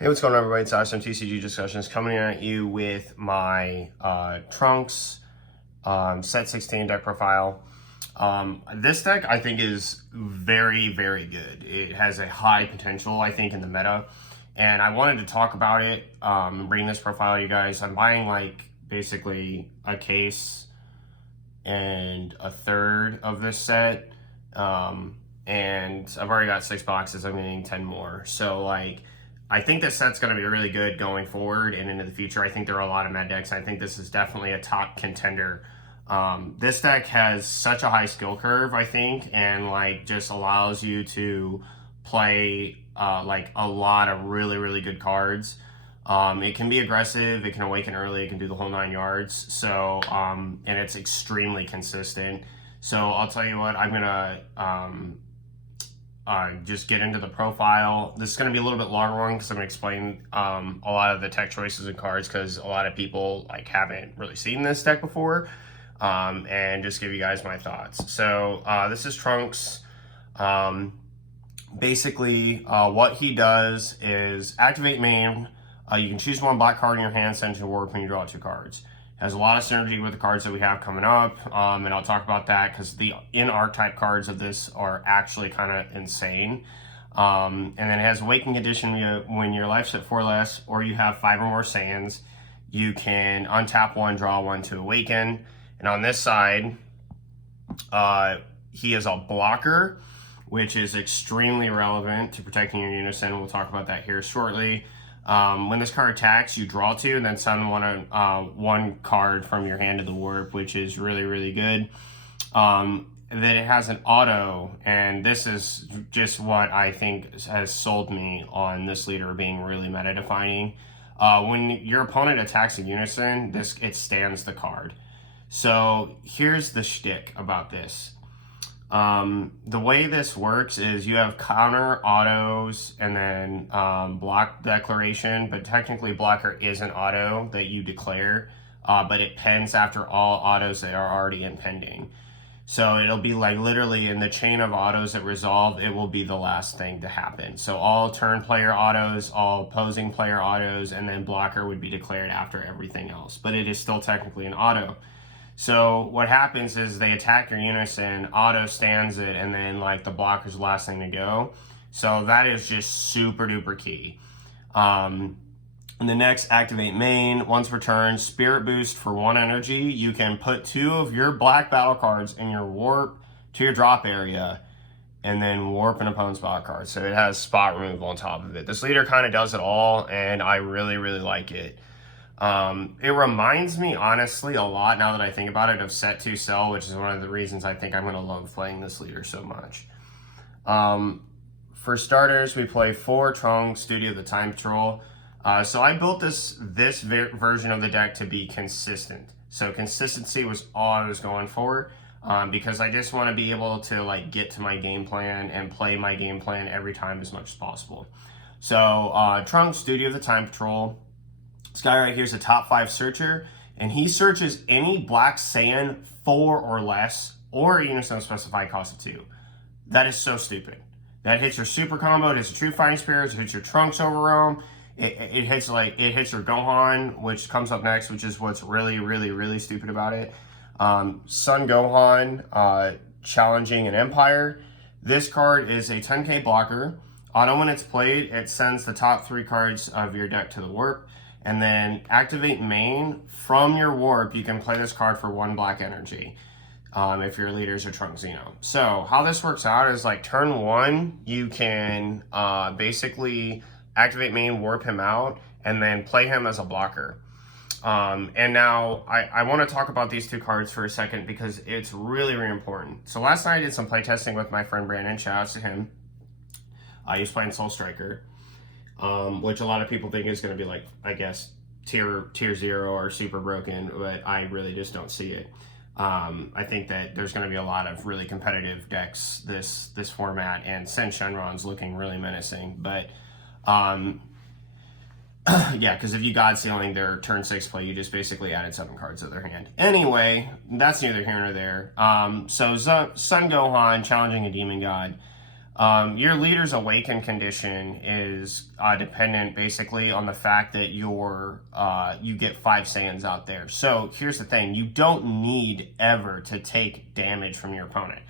Hey, what's going on, everybody? It's Awesome TCG Discussions coming at you with my Trunks set 16 deck profile. This deck, I think, is very, very good. It has a high potential, I think, in the meta. And I wanted to talk about it and bring this profile to you guys. I'm buying, basically a case and a third of this set. And I've already got 6 boxes. I'm getting 10 more. So, I think this set's going to be really good going forward and into the future. I think there are a lot of meta decks. I think this is definitely a top contender. This deck has such a high skill curve, I think, and just allows you to play a lot of really, really good cards. It can be aggressive, it can awaken early, it can do the whole 9 yards. So, and it's extremely consistent. So I'll tell you what, I'm gonna just get into the profile. This is going to be a little bit longer one because I'm going to explain a lot of the tech choices and cards because a lot of people haven't really seen this deck before, and just give you guys my thoughts. So this is Trunks. Basically, what he does is activate main. You can choose one black card in your hand, send to warp when you draw 2 cards. Has a lot of synergy with the cards that we have coming up, and I'll talk about that because the in-archetype cards of this are actually kind of insane. And then it has Awakening Condition. When your life's at 4 less, or you have 5 or more Saiyans, you can untap 1, draw 1 to awaken. And on this side, he is a blocker, which is extremely relevant to protecting your unison. We'll talk about that here shortly. When this card attacks, you draw 2 and then send one card from your hand to the warp, which is really, really good. And then it has an auto, and this is just what I think has sold me on this leader being really meta defining. When your opponent attacks a unison, it stands the card. So here's the shtick about this. The way this works is you have counter autos and then block declaration, but technically blocker is an auto that you declare, but it pens after all autos that are already impending. So it'll be literally in the chain of autos that resolve, it will be the last thing to happen. So all turn player autos, all opposing player autos, and then blocker would be declared after everything else, but it is still technically an auto. So what happens is they attack your unison, auto stands it, and then the blocker's the last thing to go. So that is just super duper key. And the next, activate main. Once returned, spirit boost for 1 energy. You can put 2 of your black battle cards in your warp to your drop area, and then warp an opponent's battle card. So it has spot removal on top of it. This leader kind of does it all, and I really, really like it. It reminds me, honestly, a lot, now that I think about it, of Set 2 Cell, which is one of the reasons I think I'm going to love playing this leader so much. For starters, we play 4 Trunks, Studio of the Time Patrol. So I built this version of the deck to be consistent. So consistency was all I was going for, because I just want to be able to get to my game plan and play my game plan every time as much as possible. So Trunks, Studio of the Time Patrol. This guy right here is a top 5 searcher, and he searches any black Saiyan 4 or less, or a unison specified cost of 2. That is so stupid. That hits your super combo, it hits your True Fighting Spirits, it hits your Trunks Overwhelm, it hits your Gohan, which comes up next, which is what's really, really, really stupid about it. Son Gohan, challenging an Empire. This card is a 10k blocker. Auto when it's played, it sends the top 3 cards of your deck to the warp. And then activate main. From your warp, you can play this card for 1 black energy if your leaders are Trunks Zeno. So how this works out is turn 1, you can basically activate main, warp him out, and then play him as a blocker. And now I want to talk about these 2 cards for a second because it's really, really important. So last night I did some playtesting with my friend Brandon. Shout out to him. He was playing Soul Striker. Which a lot of people think is going to be I guess, tier 0 or super broken, but I really just don't see it. I think that there's going to be a lot of really competitive decks this format, and Sen Shenron's looking really menacing. But yeah, because if you God Sealing their turn 6 play, you just basically added 7 cards to their hand. Anyway, that's neither here nor there. So Son Gohan challenging a Demon God. Your leader's awaken condition is dependent basically on the fact that you get 5 Saiyans out there. So here's the thing, you don't need ever to take damage from your opponent.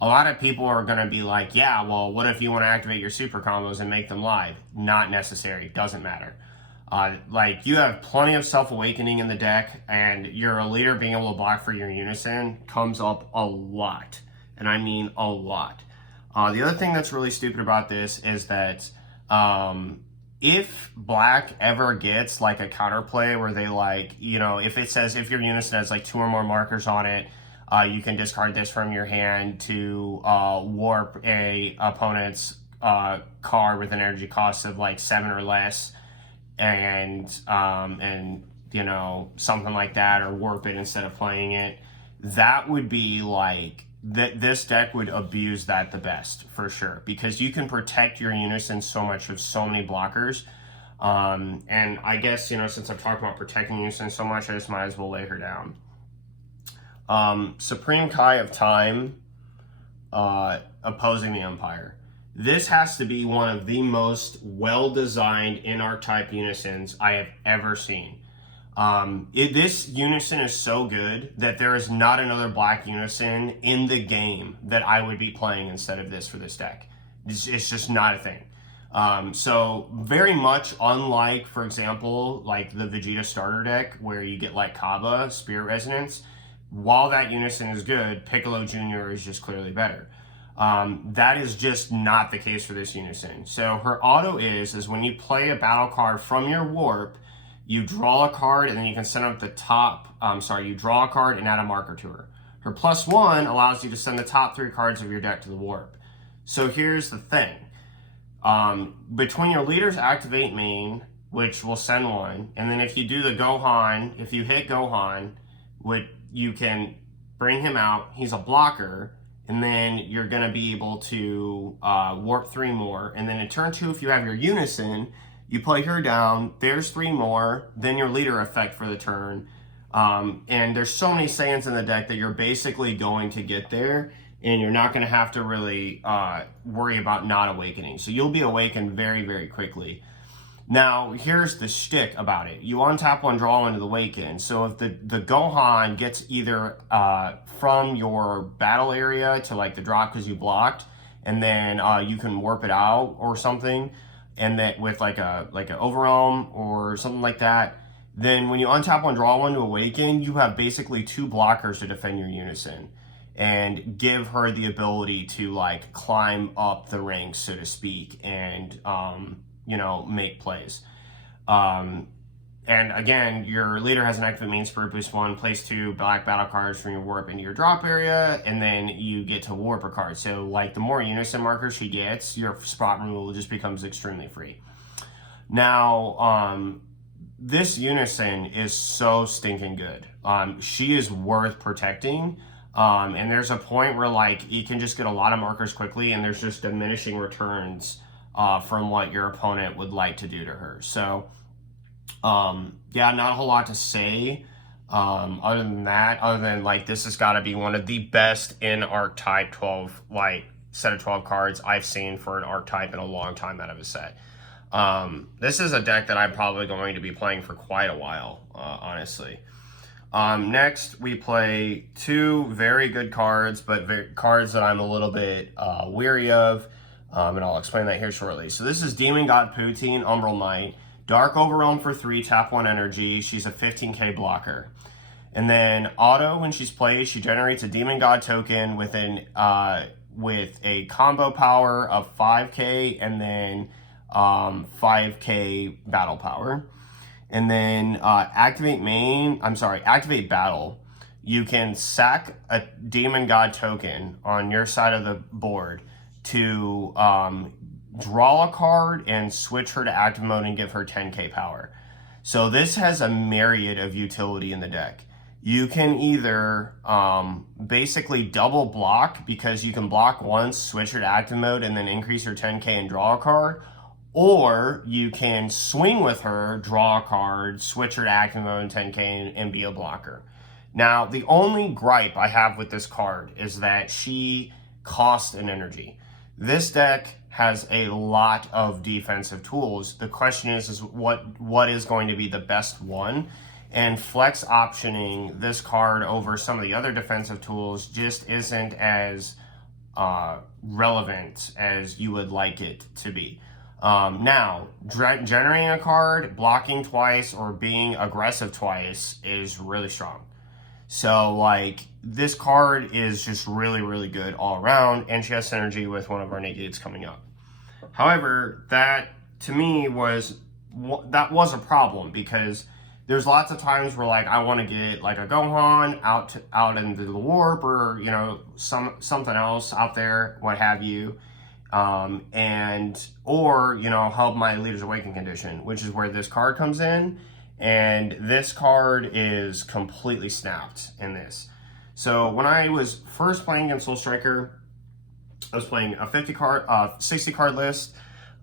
A lot of people are going to be like, yeah, well, what if you want to activate your super combos and make them live? Not necessary, doesn't matter. Like, you have plenty of self-awakening in the deck, and your leader being able to block for your unison comes up a lot. And I mean a lot. The other thing that's really stupid about this is that if black ever gets like a counterplay where they like, you know, if it says if your unison has like 2 or more markers on it, you can discard this from your hand to warp a opponent's card with an energy cost of like 7 or less, and you know, something like that, or warp it instead of playing it. That would be like, this deck would abuse that the best for sure, because you can protect your unison so much with so many blockers. And I guess, you know, since I've talked about protecting unison so much, I just might as well lay her down. Supreme Kai of Time, opposing the Empire. This has to be one of the most well-designed in-archetype unisons I have ever seen. This unison is so good that there is not another black unison in the game that I would be playing instead of this for this deck. It's just not a thing. So very much unlike, for example, like the Vegeta starter deck where you get like Kaba, Spirit Resonance. While that unison is good, Piccolo Jr. is just clearly better. That is just not the case for this unison. So her auto is when you play a battle card from your warp, you draw a card and then you can send up the top, you draw a card and add a marker to her. Her +1 allows you to send the top 3 cards of your deck to the warp. So here's the thing. Between your leader's activate main, which will send 1, and then if you do the Gohan, if you hit Gohan, you can bring him out, he's a blocker, and then you're going to be able to warp 3 more. And then in turn 2, if you have your unison, you play her down, there's 3 more, then your leader effect for the turn. And there's so many Saiyans in the deck that you're basically going to get there, and you're not going to have to really worry about not awakening. So you'll be awakened very, very quickly. Now, here's the shtick about it. You untap 1, draw 1 to the Awaken. So if the Gohan gets either from your battle area to like the drop because you blocked, and then you can warp it out or something, and that with like an Overwhelm or something like that, then when you untap 1, draw 1 to Awaken, you have basically 2 blockers to defend your unison and give her the ability to like climb up the ranks, so to speak, and you know, make plays. And again, your leader has an active main Spirit Boost 1, place 2 black battle cards from your warp into your drop area, and then you get to warp a card. So like the more unison markers she gets, your spot removal just becomes extremely free. Now, this unison is so stinking good. She is worth protecting. And there's a point where like you can just get a lot of markers quickly, and there's just diminishing returns from what your opponent would like to do to her. So yeah, not a whole lot to say other than that, other than like this has got to be one of the best in archetype 12, like set of 12 cards I've seen for an archetype in a long time out of a set. This is a deck that I'm probably going to be playing for quite a while, honestly. Next, we play 2 very good cards, but cards that I'm a little bit weary of, and I'll explain that here shortly. So this is Demon God Poutine, Umbral Knight. Dark Overwhelm for 3, tap 1 energy. She's a 15k blocker. And then auto, when she's played, she generates a Demon God token with a combo power of 5k and then 5k battle power. And then activate battle. You can sack a Demon God token on your side of the board to draw a card and switch her to active mode and give her 10k power. So this has a myriad of utility in the deck. You can either basically double block, because you can block once, switch her to active mode, and then increase her 10k and draw a card. Or you can swing with her, draw a card, switch her to active mode and 10k and be a blocker. Now, the only gripe I have with this card is that she costs an energy. This deck has a lot of defensive tools. The question is what is going to be the best one? And flex optioning this card over some of the other defensive tools just isn't as relevant as you would like it to be. Now, generating a card, blocking twice, or being aggressive twice is really strong. So, like, this card is just really, really good all around, and she has synergy with one of our negates coming up. However, that, to me, was a problem, because there's lots of times where, like, I want to get, like, a Gohan out into the warp, or, you know, something else out there, what have you, or, you know, help my Leader's Awakening condition, which is where this card comes in. And this card is completely snapped in this. So when I was first playing against Soul Striker, I was playing a 60 card list,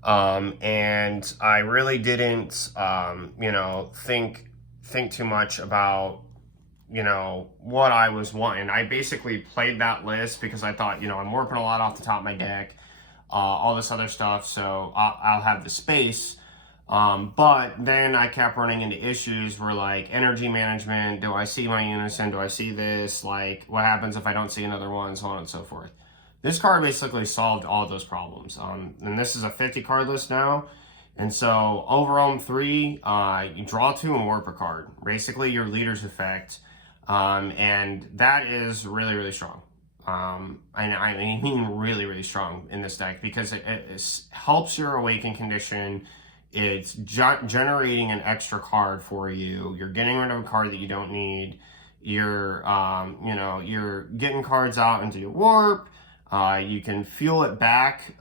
and I really didn't, you know, think too much about, you know, what I was wanting. I basically played that list because I thought, you know, I'm warping a lot off the top of my deck, all this other stuff, so I'll have the space. But then I kept running into issues where, like, energy management, do I see my unison, do I see this, like, what happens if I don't see another one, so on and so forth. This card basically solved all those problems, and this is a 50 card list now, and so overall 3, you draw 2 and warp a card, basically your leader's effect, and that is really, really strong. I mean really, really strong in this deck, because it helps your awaken condition. It's generating an extra card for you. You're getting rid of a card that you don't need. You're, you know, you're getting cards out into your warp. You can fuel it back.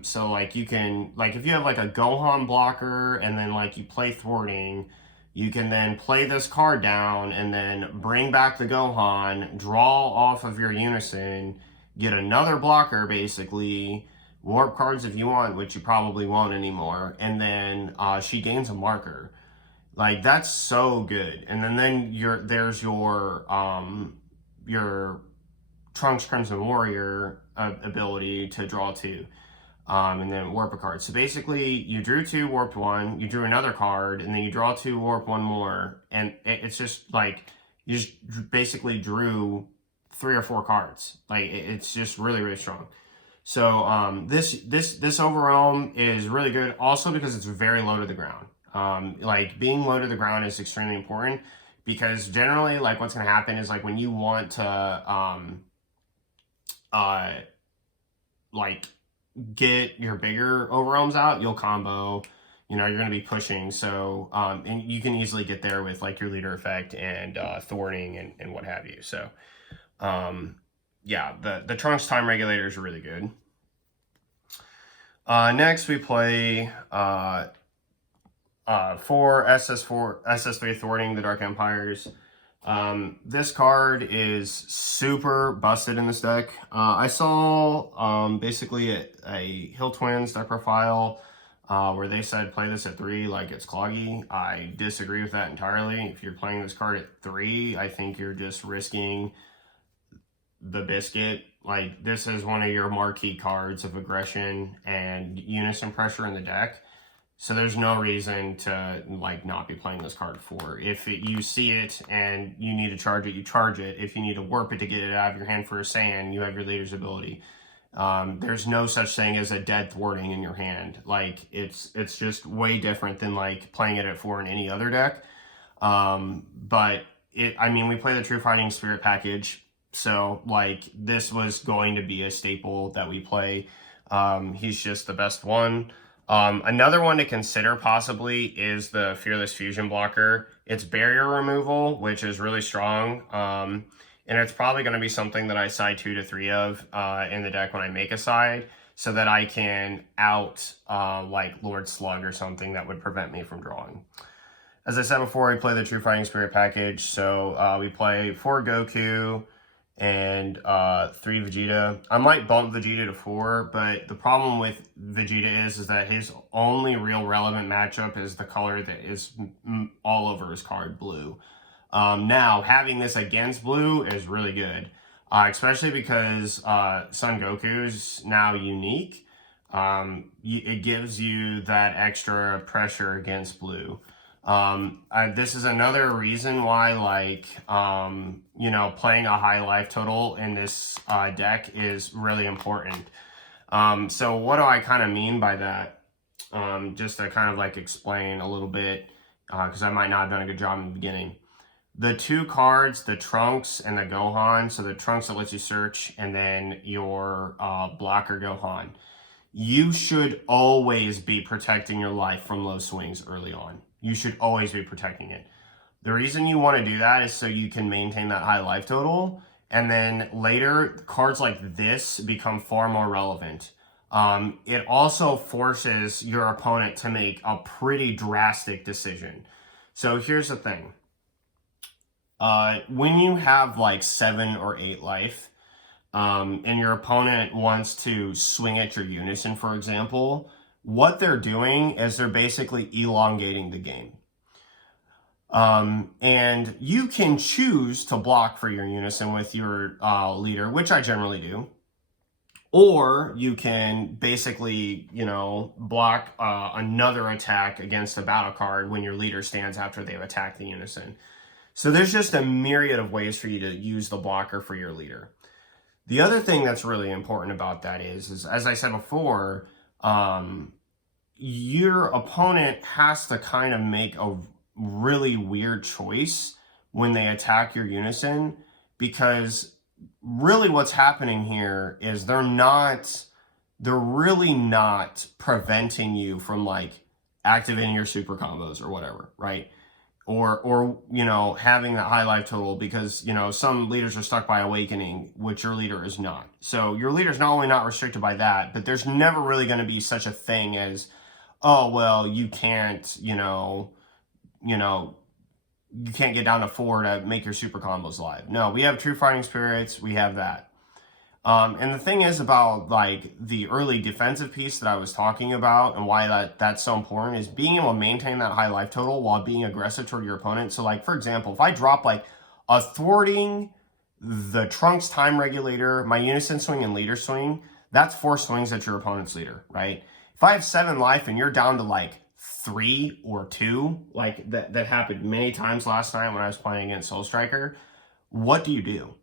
So, like, you can, like, if you have, like, a Gohan blocker and then, like, you play thwarting, you can then play this card down and then bring back the Gohan, draw off of your unison, get another blocker, basically, warp cards if you want, which you probably won't anymore, and then she gains a marker. Like, that's so good. And then there's your Trunks Crimson Warrior ability to draw 2, and then warp a card. So basically, you drew 2, warped 1, you drew another card, and then you draw 2, warp 1 more, and it's just like you just basically drew 3 or 4 cards. Like, it's just really, really strong. So this overall is really good, also because it's very low to the ground. Like, being low to the ground is extremely important, because generally, like, what's going to happen is, like, when you want to like, get your bigger overwhelms out, you'll combo, you know, you're going to be pushing. So and you can easily get there with, like, your leader effect and thwarting and what have you. So yeah, the Trunks time regulators are really good. Next, we play 4 SS3 Thwarting the Dark Empires. This card is super busted in this deck. I saw basically a Hill Twins deck profile where they said play this at 3 like it's cloggy. I disagree with that entirely. If you're playing this card at 3, I think you're just risking the biscuit. Like, this is one of your marquee cards of aggression and unison pressure in the deck. So there's no reason to, like, not be playing this card at 4. If you see it and you need to charge it, you charge it. If you need to warp it to get it out of your hand for a Saiyan, you have your leader's ability. There's no such thing as a dead thwarting in your hand. Like, it's just way different than, like, playing it at 4 in any other deck. But I mean, we play the True Fighting Spirit package. So, like, this was going to be a staple that we play. He's just the best one. Another one to consider possibly is the Fearless Fusion blocker. It's barrier removal, which is really strong. And it's probably going to be something that I side 2 to 3 of in the deck when I make a side, so that I can out like Lord Slug or something that would prevent me from drawing. As I said before, we play the True Fighting Spirit package. So we play 4 Goku and 3 Vegeta. I might bump Vegeta to 4, but the problem with Vegeta is that his only real relevant matchup is the color that is all over his card, blue. Now, having this against blue is really good. especially because Son Goku is now unique. It gives you that extra pressure against blue. This is another reason why, like, you know, playing a high life total in this deck is really important. So what do I kind of mean by that? Just to kind of like explain a little bit, because I might not have done a good job in the beginning. The two cards, the Trunks and the Gohan, so the Trunks that lets you search, and then your blocker Gohan. You should always be protecting your life from low swings early on. You should always be protecting it. The reason you want to do that is so you can maintain that high life total. And then later, cards like this become far more relevant. It also forces your opponent to make a pretty drastic decision. So here's the thing. When you have like 7 or 8 life, and your opponent wants to swing at your unison, for example, what they're doing is they're basically elongating the game. And you can choose to block for your unison with your leader, which I generally do. Or you can basically, you know, block another attack against a battle card when your leader stands after they've attacked the unison. So there's just a myriad of ways for you to use the blocker for your leader. The other thing that's really important about that is as I said before, your opponent has to kind of make a really weird choice when they attack your unison, because really what's happening here is they're really not preventing you from like activating your super combos or whatever, right? Or you know, having that high life total, because, you know, some leaders are stuck by awakening, which your leader is not. So your leader's not only not restricted by that, but there's never really going to be such a thing as, oh, well, you can't, you can't get down to 4 to make your super combos live. No, we have true fighting spirits. We have that. And the thing is about like the early defensive piece that I was talking about, and why that's so important, is being able to maintain that high life total while being aggressive toward your opponent. So like, for example, if I drop like a thwarting the Trunks time regulator, my unison swing and leader swing, that's 4 swings at your opponent's leader, right? If I have 7 life and you're down to like 3 or 2, like that happened many times last night when I was playing against Soul Striker, what do you do,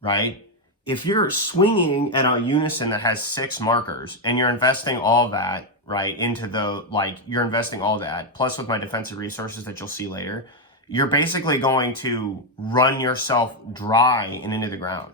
right? If you're swinging at a unison that has 6 markers and you're investing all that, right, into the, like, you're investing all that, plus with my defensive resources that you'll see later, you're basically going to run yourself dry and into the ground.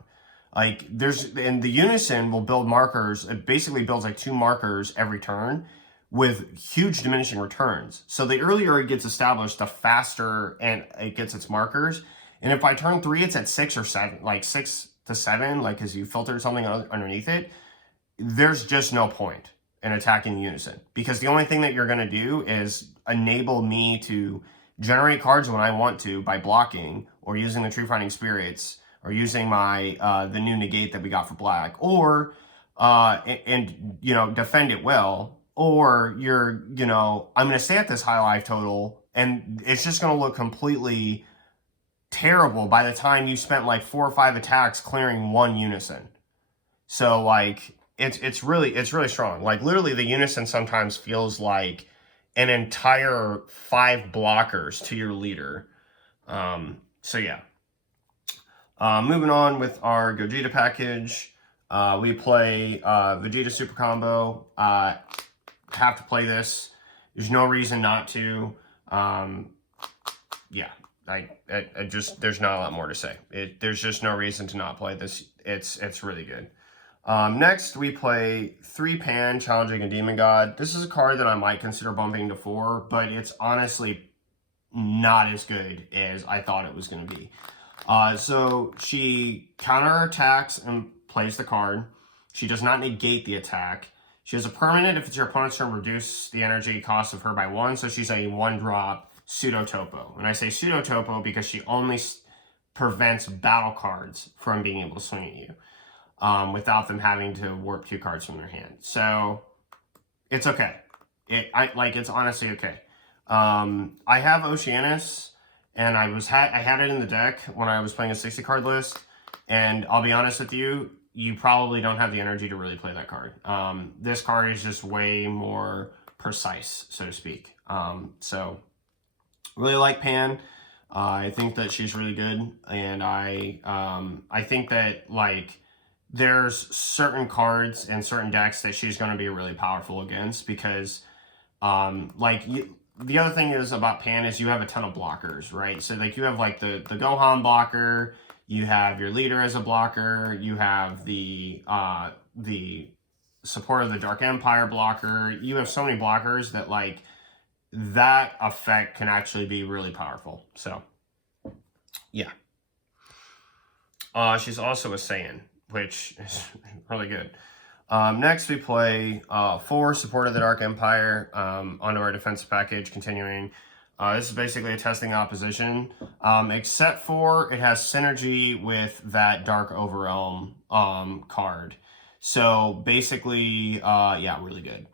Like, and the unison will build markers. It basically builds like 2 markers every turn with huge diminishing returns. So the earlier it gets established, the faster and it gets its markers. And if by turn 3 it's at 6 or 7, like 6 to 7, like because you filtered something underneath it, there's just no point in attacking the unison, because the only thing that you're going to do is enable me to generate cards when I want to by blocking, or using the true fighting spirits, or using my the new negate that we got for black, or and you know, defend it well, or you're, you know, I'm going to stay at this high life total and it's just going to look completely terrible by the time you spent like 4 or 5 attacks clearing 1 unison. So like it's really strong. Like literally the unison sometimes feels like an entire 5 blockers to your leader. So yeah. Moving on with our Gogeta package, we play Vegeta Super Combo. Have to play this. There's no reason not to. Yeah. I just, there's not a lot more to say. There's just no reason to not play this. It's really good. Next, we play 3-Pan Challenging a Demon God. This is a card that I might consider bumping to 4, but it's honestly not as good as I thought it was going to be. So she counterattacks and plays the card. She does not negate the attack. She has a permanent. If it's your opponent's turn, reduce the energy cost of her by 1. So she's a 1-drop pseudo topo. And I say pseudo topo because she only prevents battle cards from being able to swing at you without them having to warp 2 cards from their hand. So it's okay. It's honestly okay. I have Oceanus, and I had it in the deck when I was playing a 60 card list, And I'll be honest with you, you probably don't have the energy to really play that card. This card is just way more precise, so to speak. So really like Pan. I think that she's really good, and I think that like there's certain cards and certain decks that she's going to be really powerful against because the other thing is about Pan is you have a ton of blockers, right? So like you have like the Gohan blocker, you have your leader as a blocker, you have the support of the Dark Empire blocker. You have so many blockers that like that effect can actually be really powerful. So yeah. She's also a Saiyan, which is really good. Next, we play 4 Support of the Dark Empire onto our defensive package, continuing. This is basically a testing opposition, except for it has synergy with that Dark Overrealm card. So basically, yeah, really good.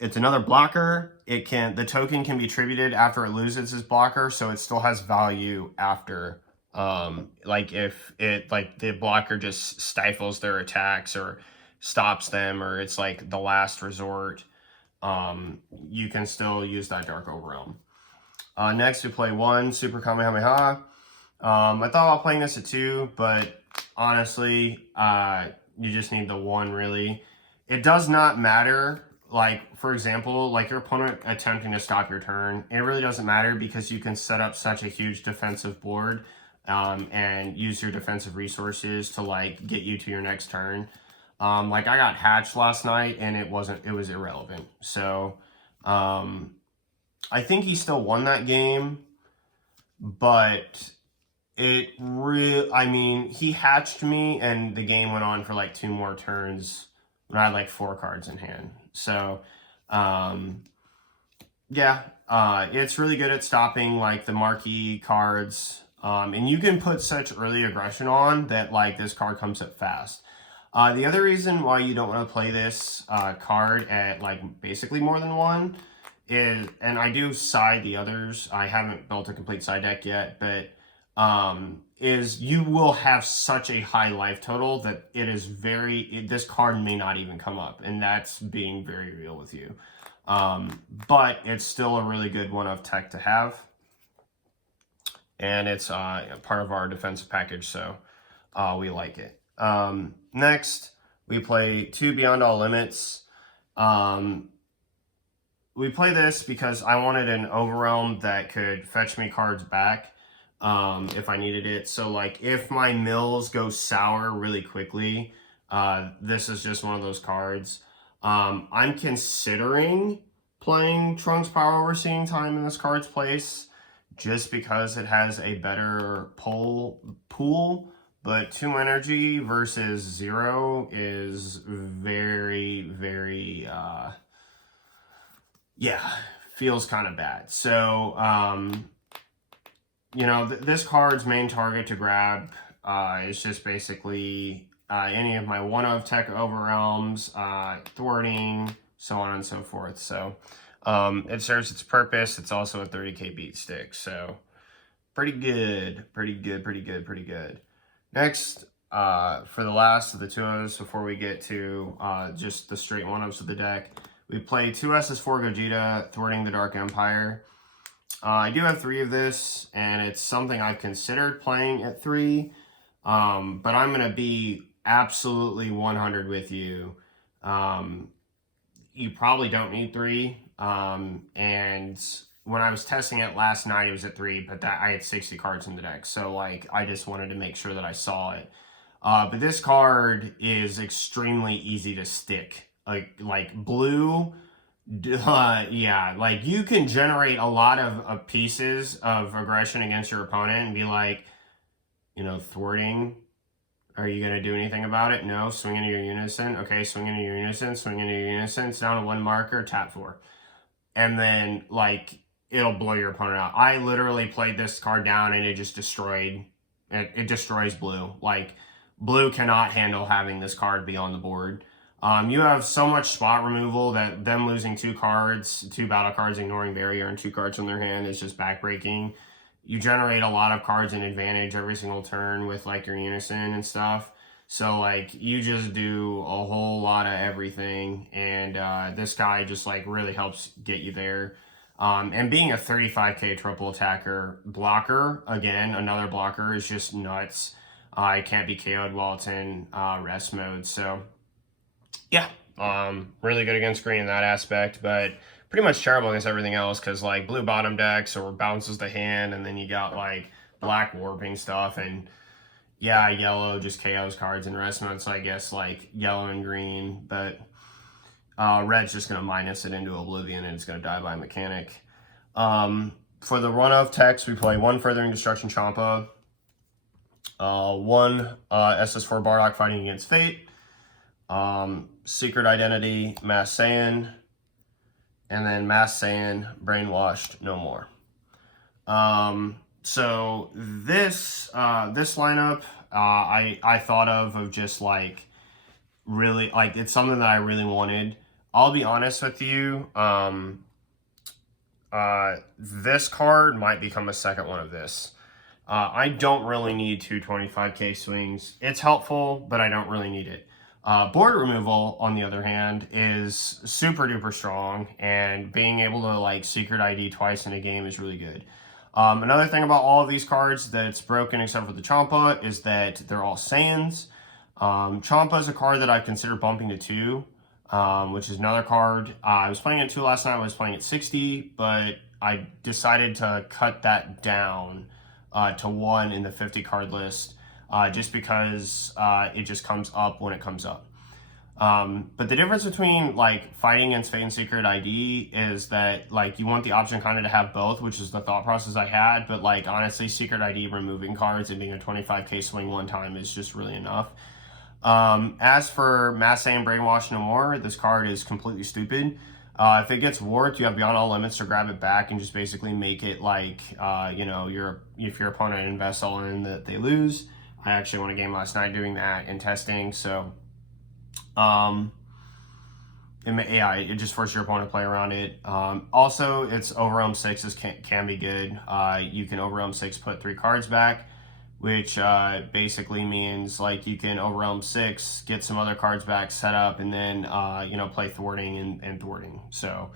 It's another blocker. The token can be attributed after it loses its blocker, so it still has value after. Like if it the blocker just stifles their attacks or stops them, or it's like the last resort, you can still use that Dark Overrealm. Next we play 1 Super Kamehameha. I thought about playing this at 2, but honestly, you just need the 1 really. It does not matter. Like, for example, like your opponent attempting to stop your turn, it really doesn't matter because you can set up such a huge defensive board and use your defensive resources to like get you to your next turn. Like I got hatched last night and it was irrelevant. So I think he still won that game, but I mean, he hatched me and the game went on for like 2 more turns when I had like 4 cards in hand. So, yeah, it's really good at stopping like the marquee cards. And you can put such early aggression on that like this card comes up fast. The other reason why you don't want to play this card at like basically more than 1 is, and I do side the others, I haven't built a complete side deck yet, but is you will have such a high life total that it is this card may not even come up, and that's being very real with you. But it's still a really good one of tech to have, and it's part of our defensive package, so we like it. Next, we play 2 Beyond All Limits. We play this because I wanted an Overrealm that could fetch me cards back if I needed it. So like if my mills go sour really quickly, this is just one of those cards. I'm considering playing Trunks Power Overseeing Time in this card's place just because it has a better pool, but 2 energy versus 0 is very, very, yeah, feels kind of bad. So, you know, this card's main target to grab is just basically any of my 1-of tech Overrealms, thwarting, so on and so forth. So it serves its purpose. It's also a 30k beat stick. So pretty good. Next, for the last of the 2-ofs before we get to just the straight 1-ofs of the deck, we play 2 SS4 Gogeta, Thwarting the Dark Empire. I do have 3 of this, and it's something I've considered playing at 3, but I'm going to be absolutely 100 with you. You probably don't need 3, and when I was testing it last night, it was at 3, but I had 60 cards in the deck, so like I just wanted to make sure that I saw it. But this card is extremely easy to stick. Like blue, yeah, like you can generate a lot of pieces of aggression against your opponent and be like, you know, thwarting. Are you going to do anything about it? No. Swing into your unison. Okay, swing into your unison. Swing into your unison. It's down to 1 marker. Tap 4. And then, like, it'll blow your opponent out. I literally played this card down and it just destroyed. It destroys blue. Like, blue cannot handle having this card be on the board. You have so much spot removal that them losing 2 cards, 2 battle cards, ignoring barrier, and 2 cards in their hand is just backbreaking. you generate a lot of cards in advantage every single turn with like your unison and stuff. So like you just do a whole lot of everything, and this guy just like really helps get you there. And being a 35k triple attacker blocker, again, another blocker, is just nuts. It can't be KO'd while it's in rest mode. So yeah, really good against green in that aspect, but pretty much terrible against everything else because like blue bottom decks or bounces the hand, and then you got like black warping stuff, and yeah, yellow just KOs cards in rest mode. So I guess like yellow and green, but red's just gonna minus it into oblivion and it's gonna die by mechanic. For the run of text, we play 1 Furthering Destruction Champa, 1 SS4 Bardock Fighting Against Fate, Secret Identity, Mass Saiyan, and then Mass Saiyan, Brainwashed, No More. So this lineup, I thought of just like really, like, it's something that I really wanted. I'll be honest with you, this card might become a second one of this. I don't really need 225k swings. It's helpful, but I don't really need it. Board removal, on the other hand, is super duper strong, and being able to like secret ID twice in a game is really good. Another thing about all of these cards that's broken except for the Champa is that they're all Saiyans. Champa is a card that I consider bumping to 2, which is another card. I was playing at 2 last night. I was playing at 60, but I decided to cut that down to 1 in the 50 card list, just because it just comes up when it comes up. But the difference between like fighting against Fate and Secret ID is that like you want the option kind of to have both, which is the thought process I had. But like honestly, Secret ID removing cards and being a 25k swing one time is just really enough. As for Mass Saiyan Brainwash No More, this card is completely stupid. If it gets warped, you have Beyond All Limits to grab it back and just basically make it like, you know, if your opponent invests all in that they lose. I actually won a game last night doing that and testing, so it just forces your opponent to play around it. Also, its Overwhelm 6 can be good. You can Overwhelm 6, put 3 cards back, which basically means like you can Overwhelm 6, get some other cards back, set up, and then you know, play thwarting and thwarting. So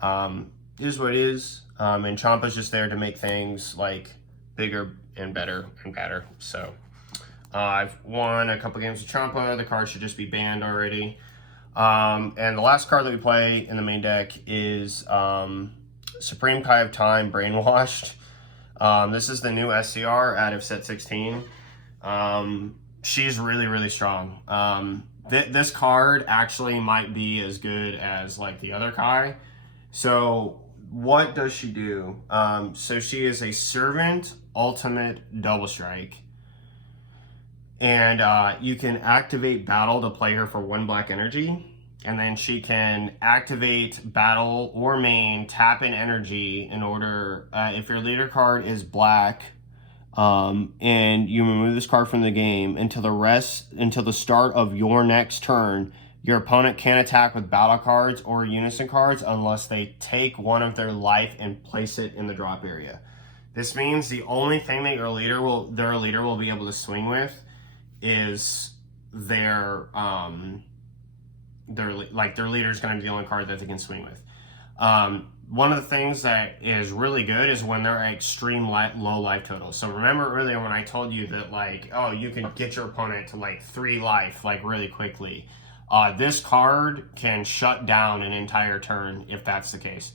it is what it is. And Champa's just there to make things like bigger and better and better. So I've won a couple games with Champa. The card should just be banned already. And the last card that we play in the main deck is Supreme Kai of Time, Brainwashed. This is the new SCR out of set 16. She's really, really strong. This card actually might be as good as like the other Kai. So what does she do? So she is a Servant Ultimate Double Strike. And you can activate Battle to play her for 1 black energy. And then she can activate Battle or main, tap in energy in order, if your leader card is black, and you remove this card from the game, until the start of your next turn, your opponent can't attack with battle cards or unison cards unless they take 1 of their life and place it in the drop area. This means the only thing that their leader will be able to swing with is their leader is going to be the only card that they can swing with. One of the things that is really good is when they're at extreme low life totals. So remember earlier when I told you that like, oh, you can get your opponent to like 3 life like really quickly. This card can shut down an entire turn if that's the case.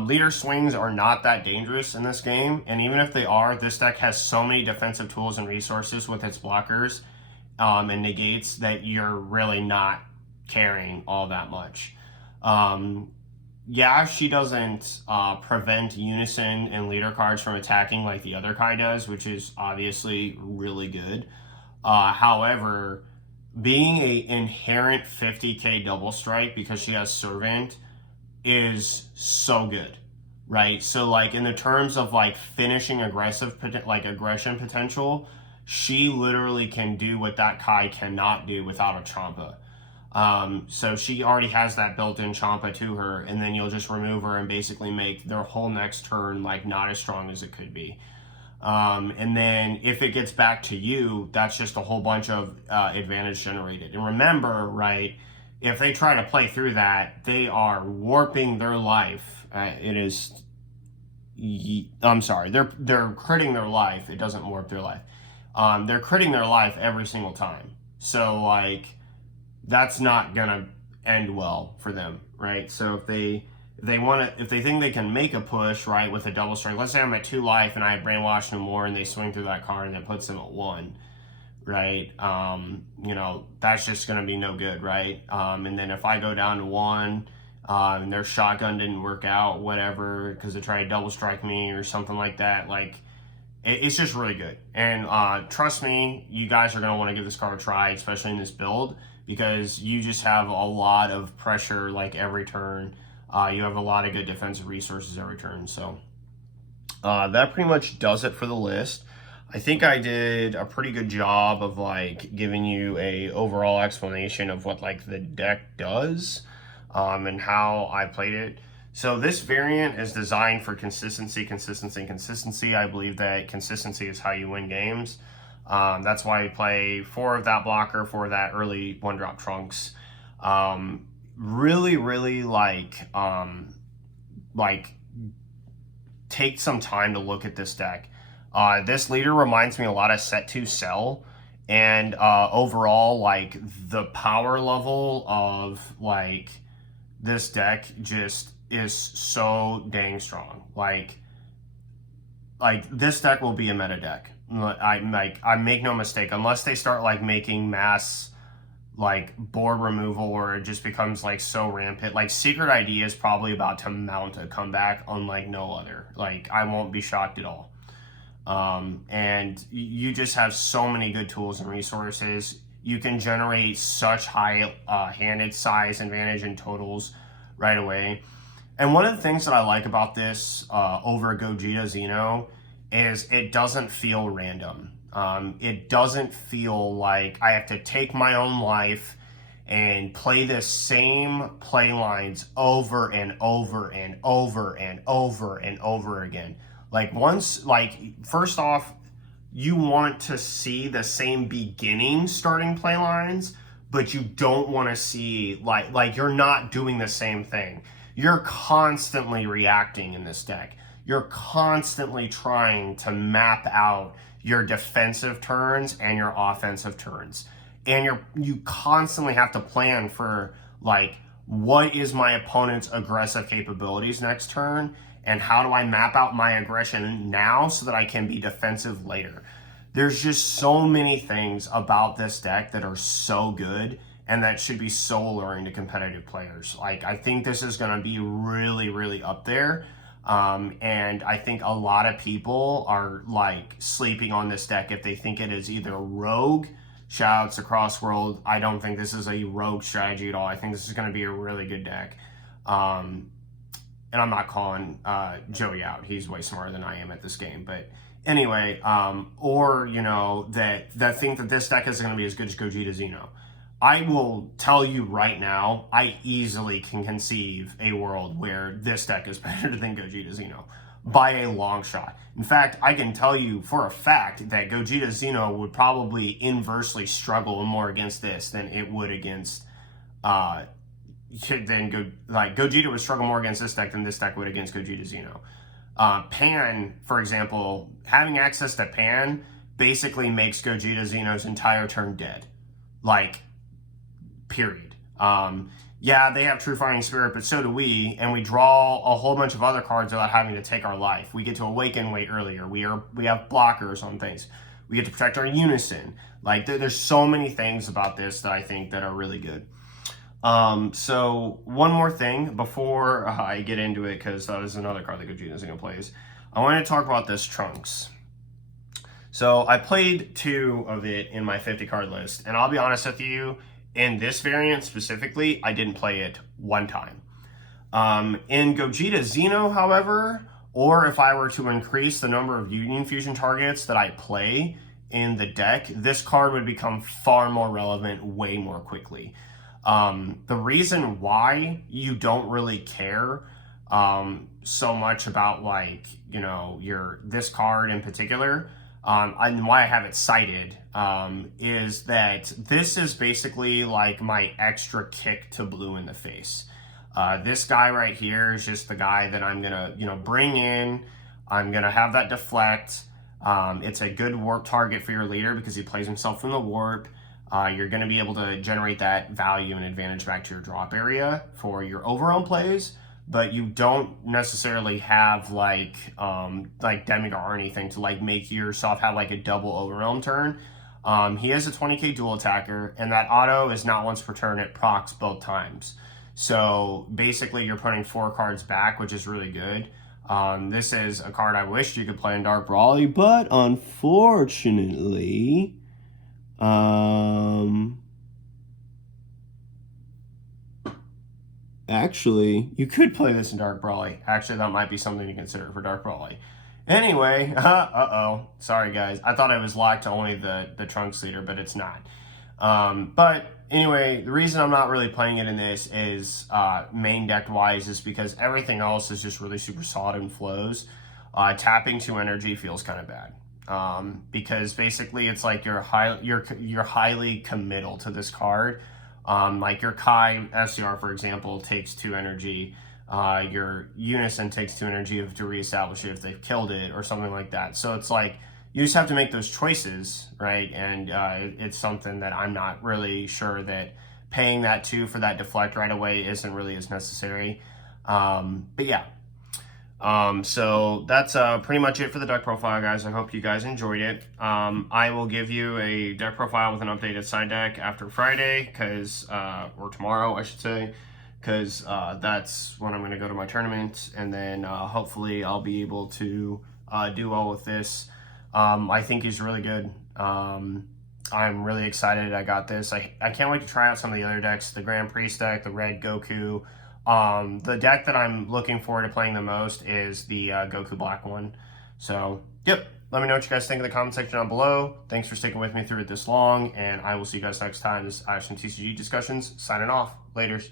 Leader swings are not that dangerous in this game, and even if they are, this deck has so many defensive tools and resources with its blockers and negates that you're really not carrying all that much. Yeah, she doesn't prevent unison and leader cards from attacking like the other Kai does, which is obviously really good. However, being a inherent 50k double strike because she has Servant is so good, right? So like in the terms of like finishing aggression potential, she literally can do what that Kai cannot do without a Champa. So she already has that built-in Champa to her, and then you'll just remove her and basically make their whole next turn like not as strong as it could be. And then if it gets back to you, that's just a whole bunch of advantage generated. And remember, right, if they try to play through that, they are warping their life. I'm sorry, they're critting their life. It doesn't warp their life. They're critting their life every single time. So like, that's not gonna end well for them, right? So if they think they can make a push, right, with a double strike. Let's say I'm at 2 life and I have brainwash no more, and they swing through that card and that puts them at 1, right? You know, that's just gonna be no good, right? And then if I go down to 1. And their shotgun didn't work out, whatever, because they tried to double strike me or something like that. Like, it's just really good. And trust me, you guys are going to want to give this card a try, especially in this build, because you just have a lot of pressure, like, every turn. You have a lot of good defensive resources every turn. So that pretty much does it for the list. I think I did a pretty good job of, like, giving you a overall explanation of what, like, the deck does. And how I played it. So this variant is designed for consistency. I believe that consistency is how you win games. That's why I play 4 of that blocker, 4 of that early 1-drop Trunks. Really take some time to look at this deck. This leader reminds me a lot of Set 2 Cell. And overall, like, the power level of, like, this deck just is so dang strong. Like this deck will be a meta deck. I make no mistake, unless they start like making mass like board removal, or it just becomes like so rampant. Like Secret ID is probably about to mount a comeback unlike no other. Like I won't be shocked at all. And you just have so many good tools and resources. You can generate such high handed size advantage and totals right away. And one of the things that I like about this over Gogeta Zeno is it doesn't feel random. It doesn't feel like I have to take my own life and play the same play lines over and over and over and over and over again. Like first off, you want to see the same beginning starting play lines, but you don't want to see like you're not doing the same thing. You're constantly reacting in this deck. You're constantly trying to map out your defensive turns and your offensive turns. And you constantly have to plan for like, what is my opponent's aggressive capabilities next turn? And how do I map out my aggression now so that I can be defensive later? There's just so many things about this deck that are so good and that should be so alluring to competitive players. Like, I think this is going to be really, really up there. And I think a lot of people are like sleeping on this deck if they think it is either rogue. Shoutouts across world. I don't think this is a rogue strategy at all. I think this is going to be a really good deck. And I'm not calling Joey out. He's way smarter than I am at this game. But anyway, or, you know, that think that this deck is going to be as good as Gogeta Zeno. I will tell you right now, I easily can conceive a world where this deck is better than Gogeta Zeno by a long shot. In fact, I can tell you for a fact that Gogeta Zeno would probably inversely struggle more against this than it would against Gogeta would struggle more against this deck than this deck would against Gogeta Zeno. Pan, for example, having access to Pan basically makes Gogeta Zeno's entire turn dead. Like, period. Yeah, they have True Fighting Spirit, but so do we, and we draw a whole bunch of other cards without having to take our life. We get to awaken way earlier. We have blockers on things. We get to protect our unison. Like, there's so many things about this that I think that are really good. So one more thing before I get into it, because that is another card that Gogeta Zeno plays. I want to talk about this Trunks. So I played 2 of it in my 50 card list, and I'll be honest with you, in this variant specifically, I didn't play it one time. In Gogeta Zeno, however, or if I were to increase the number of Union Fusion targets that I play in the deck, this card would become far more relevant way more quickly. The reason why you don't really care so much about like, you know, this card in particular, and why I have it cited, is that this is basically like my extra kick to blue in the face. This guy right here is just the guy that I'm gonna, you know, bring in. I'm gonna have that deflect. It's a good warp target for your leader because he plays himself from the warp. You're going to be able to generate that value and advantage back to your drop area for your overall plays, but you don't necessarily have like Demigod or anything to like make yourself have like a double overwhelm turn. He has a 20k dual attacker, and that auto is not once per turn, it procs both times. So basically you're putting 4 cards back, which is really good. This is a card I wish you could play in Dark Brawly, but unfortunately, actually, you could play this in Dark Brawly. Actually, that might be something to consider for Dark Brawly. Anyway, sorry guys. I thought it was locked to only the Trunks leader, but it's not. But anyway, the reason I'm not really playing it in this is main deck wise is because everything else is just really super solid and flows. Tapping 2 energy feels kind of bad. Because basically it's like you're highly committal to this card. Like your Kai SCR, for example, takes 2 energy. Your Unison takes 2 energy to reestablish it if they've killed it or something like that. So it's like you just have to make those choices, right? And it's something that I'm not really sure that paying that 2 for that deflect right away isn't really as necessary. But yeah. So that's pretty much it for the deck profile, guys. I hope you guys enjoyed it. I will give you a deck profile with an updated side deck after Friday, or tomorrow, I should say, because that's when I'm going to go to my tournament, and then hopefully I'll be able to do well with this. I think he's really good. I'm really excited I got this. I can't wait to try out some of the other decks, the Grand Priest deck, the Red Goku. The deck that I'm looking forward to playing the most is the Goku Black one. So, yep. Let me know what you guys think in the comment section down below. Thanks for sticking with me through it this long, and I will see you guys next time. This is Ashton TCG Discussions, signing off. Laters.